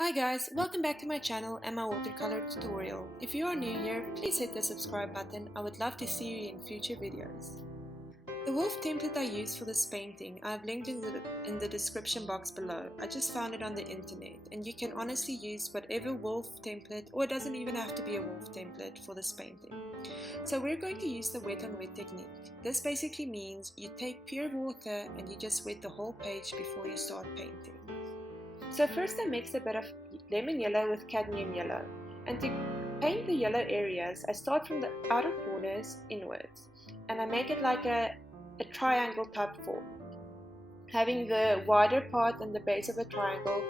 Hi guys, welcome back to my channel and my watercolor tutorial. If you are new here, please hit the subscribe button. I would love to see you in future videos. The wolf template I used for this painting, I have linked in the description box below. I just found it on the internet and you can honestly use whatever wolf template, or it doesn't even have to be a wolf template for this painting. So we're going to use the wet on wet technique. This basically means you take pure water and you just wet the whole page before you start painting. So first I mixed a bit of lemon yellow with cadmium yellow, and to paint the yellow areas I start from the outer corners inwards and I make it like a triangle type form, having the wider part and the base of the triangle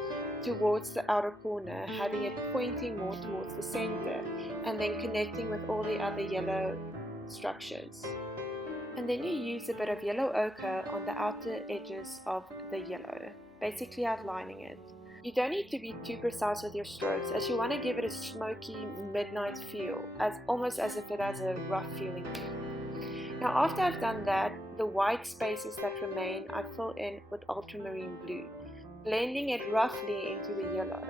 towards the outer corner, having it pointing more towards the center and then connecting with all the other yellow structures. And then you use a bit of yellow ochre on the outer edges of the yellow, basically outlining it. You don't need to be too precise with your strokes, as you want to give it a smoky midnight feel, almost as if it has a rough feeling. Now after I've done that, the white spaces that remain I fill in with ultramarine blue, blending it roughly into the yellow.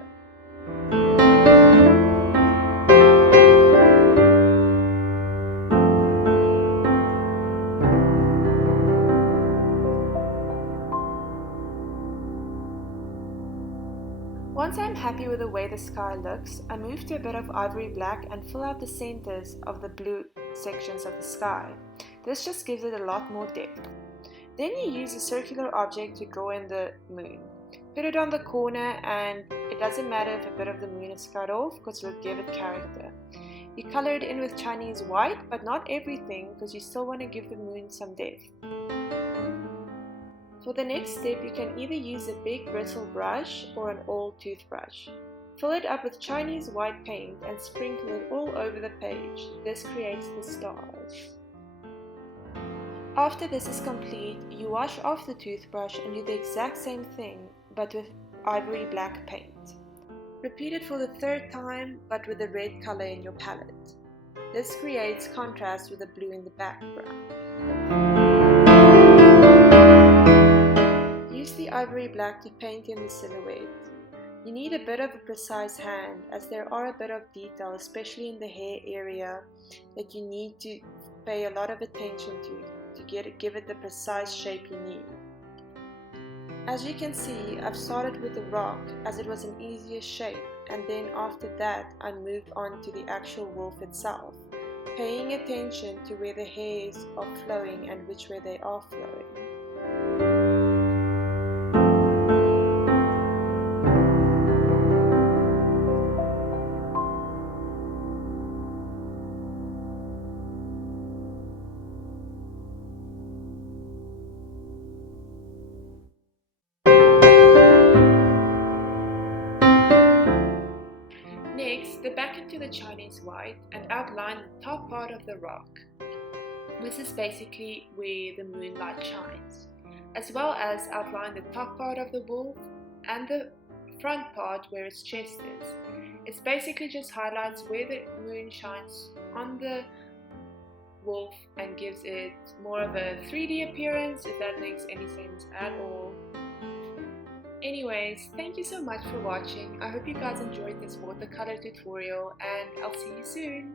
Once I'm happy with the way the sky looks, I move to a bit of ivory black and fill out the centers of the blue sections of the sky. This just gives it a lot more depth. Then you use a circular object to draw in the moon. Put it on the corner and it doesn't matter if a bit of the moon is cut off because it'll give it character. You color it in with Chinese white, but not everything because you still want to give the moon some depth. For the next step, you can either use a big bristle brush or an old toothbrush. Fill it up with Chinese white paint and sprinkle it all over the page. This creates the stars. After this is complete, you wash off the toothbrush and do the exact same thing, but with ivory black paint. Repeat it for the third time, but with a red color in your palette. This creates contrast with the blue in the background. Use the ivory black to paint in the silhouette. You need a bit of a precise hand, as there are a bit of detail, especially in the hair area, that you need to pay a lot of attention to give it the precise shape you need. As you can see, I've started with the rock as it was an easier shape, and then after that I moved on to the actual wolf itself, paying attention to where the hairs are flowing and which way they are flowing. Next, go back into the Chinese white and outline the top part of the rock. This is basically where the moonlight shines, as well as outline the top part of the wolf and the front part where its chest is. It basically just highlights where the moon shines on the wolf and gives it more of a 3D appearance, if that makes any sense at all. Anyways, thank you so much for watching. I hope you guys enjoyed this watercolor tutorial and I'll see you soon.